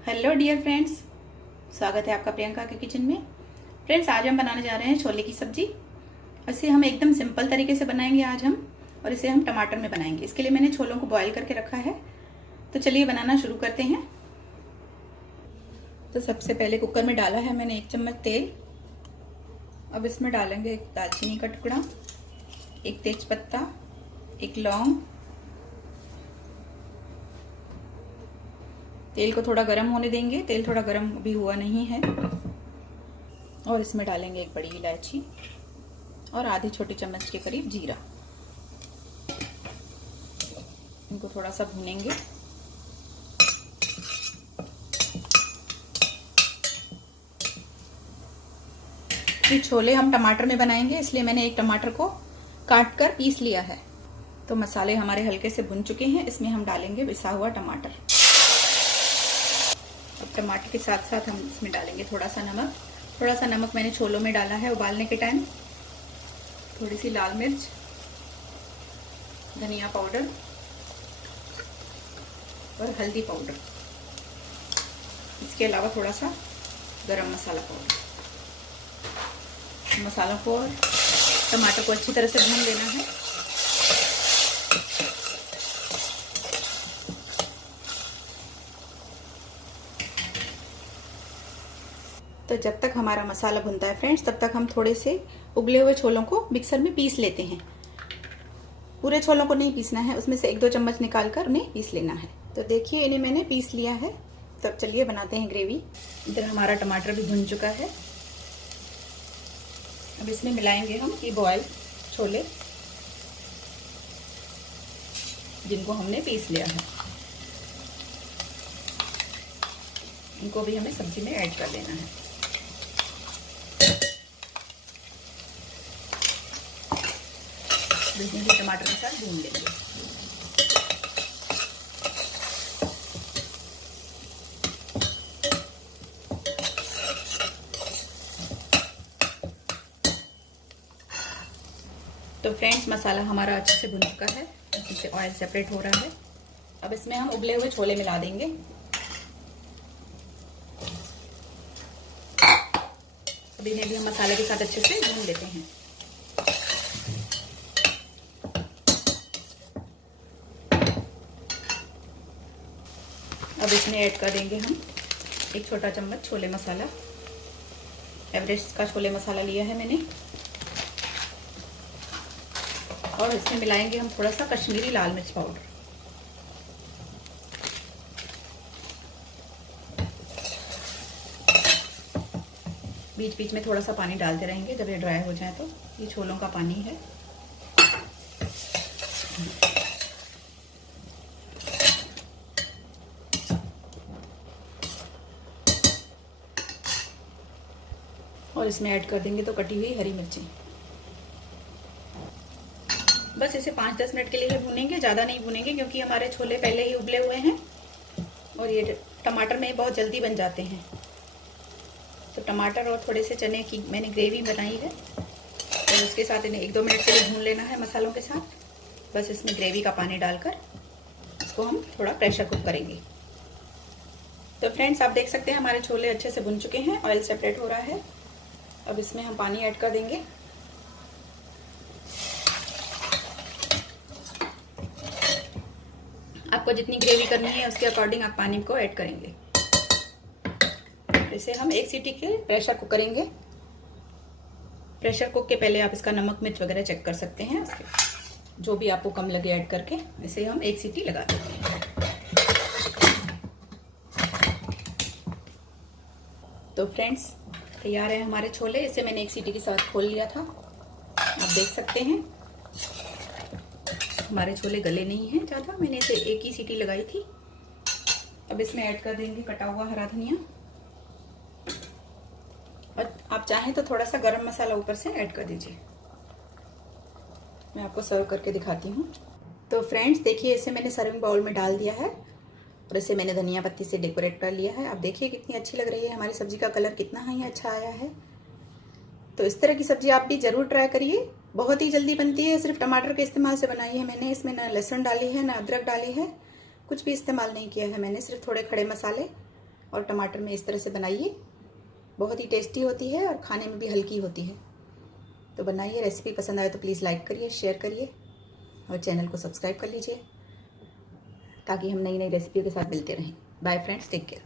Hello dear friends, स्वागत है आपका प्रियंका के किचन में। फ्रेंड्स, आज हम बनाने जा रहे हैं छोले की सब्जी। इसे हम एकदम सिंपल तरीके से बनाएंगे आज हम, और इसे हम टमाटर में बनाएंगे। इसके लिए मैंने छोलों को बॉईल करके रखा है। तो चलिए बनाना शुरू करते हैं। तो सबसे पहले कुकर में डाला है मैंने 1 चम्मच तेल। अब इसमें डालेंगे एक दालचीनी का टुकड़ा, एक तेज पत्ता, एक लौंग। तेल को थोड़ा गर्म होने देंगे। तेल थोड़ा गर्म अभी हुआ नहीं है। और इसमें डालेंगे एक बड़ी इलायची और आधी छोटी चम्मच के करीब जीरा। इनको थोड़ा सा भूनेंगे। ये छोले हम टमाटर में बनाएंगे, इसलिए मैंने एक टमाटर को काट कर पीस लिया है। तो मसाले हमारे हल्के से भुन चुके हैं। इसमें हम डालेंगे पिसा हुआ टमाटर। अब टमाटर के साथ साथ हम इसमें डालेंगे थोड़ा सा नमक। थोड़ा सा नमक मैंने छोलों में डाला है उबालने के टाइम। थोड़ी सी लाल मिर्च, धनिया पाउडर और हल्दी पाउडर। इसके अलावा थोड़ा सा गरम मसाला पाउडर। मसालों को और टमाटर को अच्छी तरह से भून लेना है। तो जब तक हमारा मसाला भुनता है फ्रेंड्स, तब तक हम थोड़े से उबले हुए छोलों को मिक्सर में पीस लेते हैं। पूरे छोलों को नहीं पीसना है, उसमें से 1-2 चम्मच निकाल कर उन्हें पीस लेना है। तो देखिए, इन्हें मैंने पीस लिया है। तो चलिए बनाते हैं ग्रेवी। इधर हमारा टमाटर भी भुन चुका है। अब इसमें मिलाएंगे हम ये बॉयल छोले, जिनको हमने पीस लिया है। इनको भी हमें सब्जी में ऐड कर लेना है। इसमें भी टमाटर के साथ भून लेंगे। तो फ्रेंड्स, मसाला हमारा अच्छे से भुन चुका है। अच्छे से ऑयल सेपरेट हो रहा है। अब इसमें हम उबले हुए छोले मिला देंगे। अब इन्हें भी हम मसाले के साथ अच्छे से भून लेते हैं। अब इसमें ऐड कर देंगे हम 1 छोटा चम्मच छोले मसाला। एवरेस्ट का छोले मसाला लिया है मैंने। और इसमें मिलाएंगे हम थोड़ा सा कश्मीरी लाल मिर्च पाउडर। बीच बीच में थोड़ा सा पानी डालते रहेंगे जब ये ड्राई हो जाए। तो ये छोलों का पानी है। और इसमें ऐड कर देंगे तो कटी हुई हरी मिर्ची। बस इसे 5-10 मिनट के लिए भूनेंगे, ज़्यादा नहीं भूनेंगे, क्योंकि हमारे छोले पहले ही उबले हुए हैं और ये टमाटर में बहुत जल्दी बन जाते हैं। तो टमाटर और थोड़े से चने की मैंने ग्रेवी बनाई है, और उसके साथ इन्हें 1-2 मिनट के लिए भून लेना है मसालों के साथ। बस इसमें ग्रेवी का पानी डालकर इसको हम थोड़ा प्रेशर कुक करेंगे। तो फ्रेंड्स, आप देख सकते हैं हमारे छोले अच्छे से भुन चुके हैं, ऑयल सेपरेट हो रहा है। अब इसमें हम पानी ऐड कर देंगे। आपको जितनी ग्रेवी करनी है उसके अकॉर्डिंग आप पानी को ऐड करेंगे। इसे हम 1 सीटी के प्रेशर कुक करेंगे। प्रेशर कुक के पहले आप इसका नमक मिर्च वगैरह चेक कर सकते हैं। जो भी आपको कम लगे ऐड करके इसे हम 1 सीटी लगा देते हैं। तो फ्रेंड्स, तैयार है हमारे छोले। इसे मैंने 1 सीटी के साथ खोल लिया था। आप देख सकते हैं हमारे छोले गले नहीं हैं ज़्यादा। मैंने इसे 1 ही सीटी लगाई थी। अब इसमें ऐड कर देंगे कटा हुआ हरा धनिया, और आप चाहें तो थोड़ा सा गरम मसाला ऊपर से ऐड कर दीजिए। मैं आपको सर्व करके दिखाती हूँ। तो फ्रेंड्स, देखिए, इसे मैंने सर्विंग बाउल में डाल दिया है और इसे मैंने धनिया पत्ती से डेकोरेट कर लिया है। आप देखिए कितनी अच्छी लग रही है हमारी सब्जी का कलर कितना ही अच्छा आया है। तो इस तरह की सब्जी आप भी ज़रूर ट्राई करिए। बहुत ही जल्दी बनती है। सिर्फ टमाटर के इस्तेमाल से बनाई है मैंने। इसमें ना लहसुन डाली है, ना अदरक डाली है, कुछ भी इस्तेमाल नहीं किया है मैंने। सिर्फ थोड़े खड़े मसाले और टमाटर में इस तरह से बनाइए, बहुत ही टेस्टी होती है और खाने में भी हल्की होती है। तो बनाइए, रेसिपी पसंद आए तो प्लीज़ लाइक करिए, शेयर करिए और चैनल को सब्सक्राइब कर लीजिए ताकि हम नई नई रेसिपी के साथ मिलते रहें। Bye friends, take care.